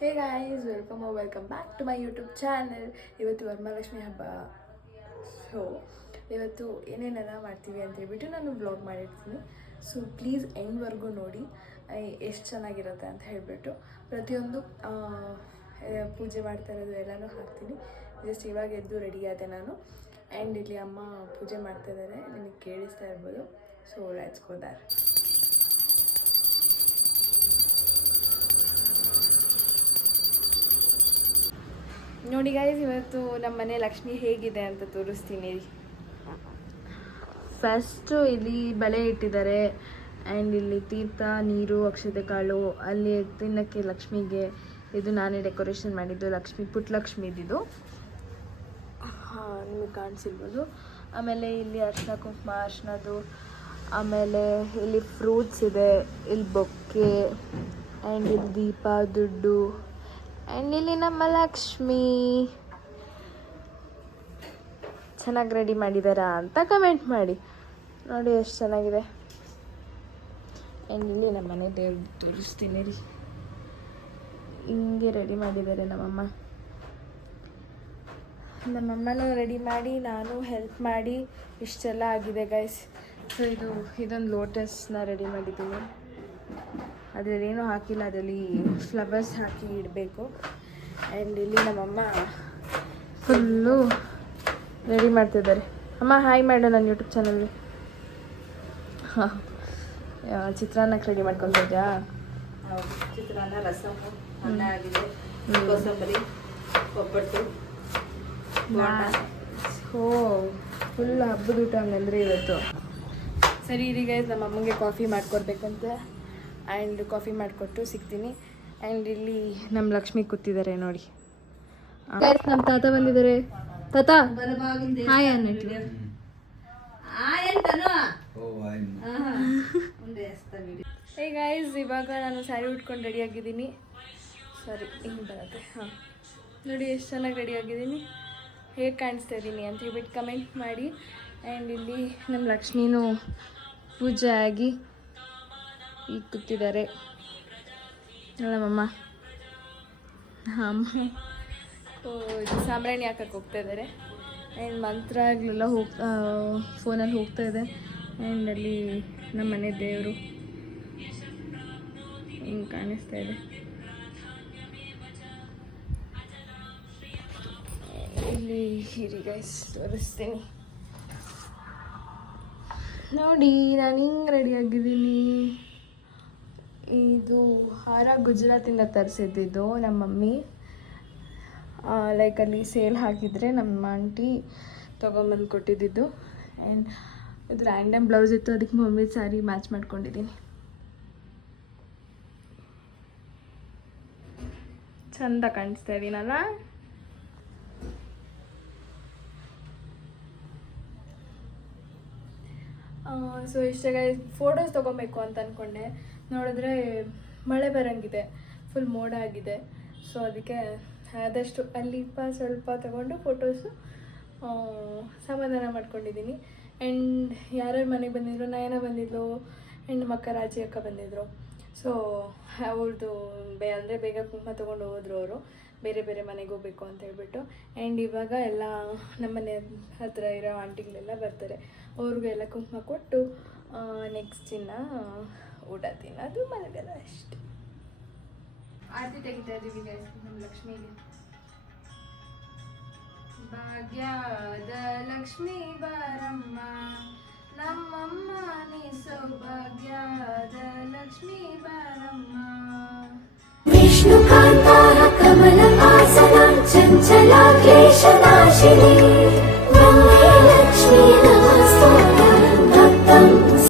Hey guys, welcome back to my YouTube channel. ಇವತ್ತು ವರಮಹಾಲಕ್ಷ್ಮಿ ಹಬ್ಬ. So ಇವತ್ತು ಏನೇನೆಲ್ಲ ಮಾಡ್ತೀವಿ ಅಂತ ಹೇಳ್ಬಿಟ್ಟು ನಾನು ವ್ಲಾಗ್ ಮಾಡಿರ್ತೀನಿ. ಸೊ ಪ್ಲೀಸ್ ಎಂಡ್ವರೆಗೂ ನೋಡಿ ಎಷ್ಟು ಚೆನ್ನಾಗಿರುತ್ತೆ ಅಂತ ಹೇಳಿಬಿಟ್ಟು ಪ್ರತಿಯೊಂದು ಪೂಜೆ ಮಾಡ್ತಾ ಇರೋದು ಎಲ್ಲನೂ ಹಾಕ್ತೀನಿ. ಜಸ್ಟ್ ಇವಾಗ ಎದ್ದು ರೆಡಿ ಆದೆ ನಾನು. ಆ್ಯಂಡ್ ಇಲ್ಲಿ ಅಮ್ಮ ಪೂಜೆ ಮಾಡ್ತಾ ಇದ್ದಾರೆ, ನಿಮಗೆ ಕೇಳಿಸ್ತಾ ಇರ್ಬೋದು. So let's go there. ನೋಡಿ ಗೈಸ್, ಇವತ್ತು ನಮ್ಮ ಮನೆ ಲಕ್ಷ್ಮಿ ಹೇಗಿದೆ ಅಂತ ತೋರಿಸ್ತೀನಿ. ಫಸ್ಟು ಇಲ್ಲಿ ಬಳೆ ಇಟ್ಟಿದ್ದಾರೆ ಆ್ಯಂಡ್ ಇಲ್ಲಿ ತೀರ್ಥ, ನೀರು, ಅಕ್ಷತೆ ಕಾಳು, ಅಲ್ಲಿ ತಿನ್ನಕ್ಕೆ ಲಕ್ಷ್ಮಿಗೆ. ಇದು ನಾನೇ ಡೆಕೋರೇಷನ್ ಮಾಡಿದ್ದು, ಲಕ್ಷ್ಮಿ ಪುಟ್ಟ ಲಕ್ಷ್ಮಿದಿದು. ನಿಮಗೆ ಕಾಣಿಸಿರ್ಬೋದು. ಆಮೇಲೆ ಇಲ್ಲಿ ಅರ್ಶಿನ ಕುಂಕುಮ, ಅರ್ಶಿನದು. ಆಮೇಲೆ ಇಲ್ಲಿ ಫ್ರೂಟ್ಸ್ ಇದೆ, ಇಲ್ಲಿ ಬೊಕ್ಕೆ ಆ್ಯಂಡ್ ಇಲ್ಲಿ ದೀಪ, ದುಡ್ಡು. ಆ್ಯಂಡ್ ಇಲ್ಲಿ ನಮ್ಮ ಲಕ್ಷ್ಮಿ ಚೆನ್ನಾಗಿ ರೆಡಿ ಮಾಡಿದಾರಾ ಅಂತ ಕಮೆಂಟ್ ಮಾಡಿ. ನೋಡಿ ಎಷ್ಟು ಚೆನ್ನಾಗಿದೆ. ಆ್ಯಂಡ್ ಇಲ್ಲಿ ನಮ್ಮ ಮನೆ ದೇವ್ರು ತೋರಿಸ್ತೀನಿ ರೀ. ಹಿಂಗೆ ರೆಡಿ ಮಾಡಿದ್ದಾರೆ ನಮ್ಮಮ್ಮನೂ ರೆಡಿ ಮಾಡಿ, ನಾನು ಹೆಲ್ಪ್ ಮಾಡಿ ಇಷ್ಟೆಲ್ಲ ಆಗಿದೆ ಗೈಸ್. ಸೊ ಇದೊಂದು ಲೋಟಸ್ನ ರೆಡಿ ಮಾಡಿದ್ದೀನಿ. ಅದರಲ್ಲಿ ಏನೂ ಹಾಕಿಲ್ಲ, ಅದರಲ್ಲಿ ಫ್ಲವರ್ಸ್ ಹಾಕಿ ಇಡಬೇಕು. ಆ್ಯಂಡ್ ಇಲ್ಲಿ ನಮ್ಮಮ್ಮ ಫುಲ್ಲು ರೆಡಿ ಮಾಡ್ತಿದ್ದಾರೆ. ಅಮ್ಮ ಹಾಯ್ ಮಾಡು ನನ್ನ ಯೂಟ್ಯೂಬ್ ಚಾನಲ್ಗೆ. ಹಾಂ, ಚಿತ್ರಾನ್ನಕ್ಕೆ ರೆಡಿ ಮಾಡ್ಕೊತಿದ್ಯಾ? ಚಿತ್ರಾನ್ನ, ರಸಮ್ಮು, ಅನ್ನ ಆಗಿದೆ, ಕೋಸಂಬರಿ, ಒಬ್ಬಟ್ಟು. ಓ, ಫುಲ್ ಹಬ್ಬದ ಊಟ ಹಂಗಂದ್ರೆ ಇವತ್ತು. ಸರಿ ರೀ ಗೈಸ್, ನಮ್ಮ ಅಮ್ಮಂಗೆ ಕಾಫಿ ಮಾಡ್ಕೊಡ್ಬೇಕಂತೆ. ಆ್ಯಂಡ್ ಕಾಫಿ ಮಾಡಿಕೊಟ್ಟು ಸಿಗ್ತೀನಿ. ಆ್ಯಂಡ್ ಇಲ್ಲಿ ನಮ್ಮ ಲಕ್ಷ್ಮಿ ಕೂತಿದ್ದಾರೆ ನೋಡಿ. ನಮ್ಮ ತಾತ ಬಂದಿದ್ದಾರೆ. ತಾತ ಹಾಯ್ ಅನ್ನಿಟ್ಲು. ಹೇ ಗೈಸ್, ಇವಾಗ ನಾನು ಸ್ಯಾರಿ ಉಟ್ಕೊಂಡು ರೆಡಿಯಾಗಿದ್ದೀನಿ. ಸಾರಿ, ಹಿಂಗೆ ಬರುತ್ತೆ. ಹಾಂ, ನೋಡಿ ಎಷ್ಟು ಚೆನ್ನಾಗಿ ರೆಡಿಯಾಗಿದ್ದೀನಿ, ಹೇಗೆ ಕಾಣಿಸ್ತಾ ಇದ್ದೀನಿ ಅಂತ ಹೇಳ್ಬಿಟ್ಟು ಕಮೆಂಟ್ ಮಾಡಿ. ಆ್ಯಂಡ್ ಇಲ್ಲಿ ನಮ್ಮ ಲಕ್ಷ್ಮೀನೂ ಪೂಜೆ ಆಗಿ ಈಗ ಕೂತಿದ್ದಾರೆ ನಮ್ಮಮ್ಮ. ಅಮ್ಮ ಸಾಂಬ್ರಾಣಿ ಹಾಕಕ್ಕೆ ಹೋಗ್ತಾ ಇದ್ದಾರೆ. ಆ್ಯಂಡ್ ಮಂತ್ರಗಳೆಲ್ಲ ಫೋನಲ್ಲಿ ಹೋಗ್ತಾ ಇದೆ. ಆ್ಯಂಡ್ ಅಲ್ಲಿ ನಮ್ಮ ಮನೆ ದೇವರು ಹಿಂಗೆ ಕಾಣಿಸ್ತಾ ಇದೆ. ಇಲ್ಲಿ ಹಿರಿ ಗೈಸ್ ತೋರಿಸ್ತೀನಿ ನೋಡಿ. ನಾನು ಹಿಂಗೆ ರೆಡಿಯಾಗಿದ್ದೀನಿ. ಇದು ಹಾರ ಗುಜರಾತಿಂದ ತರಿಸಿದ್ದು ನಮ್ಮ ಮಮ್ಮಿ. ಲೈಕ್ ಅಲ್ಲಿ ಸೇಲ್ ಹಾಕಿದರೆ ನಮ್ಮ ಆಂಟಿ ತೊಗೊಂಬಂದು ಕೊಟ್ಟಿದ್ದು. ಆ್ಯಂಡ್ ಇದು ರ್ಯಾಂಡಮ್ ಬ್ಲೌಸ್ ಇತ್ತು, ಅದಕ್ಕೆ ಮಮ್ಮಿ ಸ್ಯಾರಿ ಮ್ಯಾಚ್ ಮಾಡ್ಕೊಂಡಿದ್ದೀನಿ. ಚಂದ ಕಾಣಿಸ್ತಾ ಇದ್ದೀನಲ್ಲ? ಸೊ ಇಷ್ಟಾಗ ಫೋಟೋಸ್ ತೊಗೊಬೇಕು ಅಂತ ಅಂದ್ಕೊಂಡೆ. ನೋಡಿದ್ರೆ ಮಳೆ ಬರೋಂಗಿದೆ, ಫುಲ್ ಮೋಡ ಆಗಿದೆ. ಸೊ ಅದಕ್ಕೆ ಆದಷ್ಟು ಅಲ್ಲಿ ಸ್ವಲ್ಪ ತೊಗೊಂಡು ಫೋಟೋಸು ಸಮಾಧಾನ ಮಾಡ್ಕೊಂಡಿದ್ದೀನಿ. ಆ್ಯಂಡ್ ಯಾರ್ಯಾರು ಮನೆಗೆ ಬಂದಿದ್ರು, ನಯನ ಬಂದಿದ್ಲು, ಆ್ಯಂಡ್ ನಮ್ಮ ಅಕ್ಕ ರಾಜಿ ಅಕ್ಕ ಬಂದಿದ್ದರು. ಸೊ ಅವ್ರದ್ದು ಅಂದರೆ ಬೇಗ ಕುಂಕುಮ ತೊಗೊಂಡು ಹೋದ್ರು ಅವರು, ಬೇರೆ ಬೇರೆ ಮನೆಗೆ ಹೋಗ್ಬೇಕು ಅಂತ ಹೇಳ್ಬಿಟ್ಟು. ಆ್ಯಂಡ್ ಇವಾಗ ಎಲ್ಲ ನಮ್ಮನೆ ಹತ್ರ ಇರೋ ಆಂಟಿಗಳೆಲ್ಲ ಬರ್ತಾರೆ. ಅವ್ರಿಗೆಲ್ಲ ಕುಂಕುಮ ಕೊಟ್ಟು ನೆಕ್ಸ್ಟ್ ಊಟ ತಿನ್ನೋದು, ಮನೆಗೆಲ್ಲ ಅಷ್ಟೆ. ಆರತಿ ತೆಗಿತಾ ಇದ್ದೀವಿ ಗೈಸ್ ನಮ್ಮ ಲಕ್ಷ್ಮಿಗೆ. ಭಾಗ್ಯದ ಲಕ್ಷ್ಮೀ ಬಾರಮ್ಮ, ನಮ್ಮಮ್ಮ ನೀ ಸೌಭಾಗ್ಯದ ಲಕ್ಷ್ಮೀ ಬಾರಮ್ಮ. ವಿಷ್ಣುಕಾಂತ ಕಮಲ ಆಸನ ಚಂಚಲ ಕ್ಲೇಶ ನಾಶಿನಿ.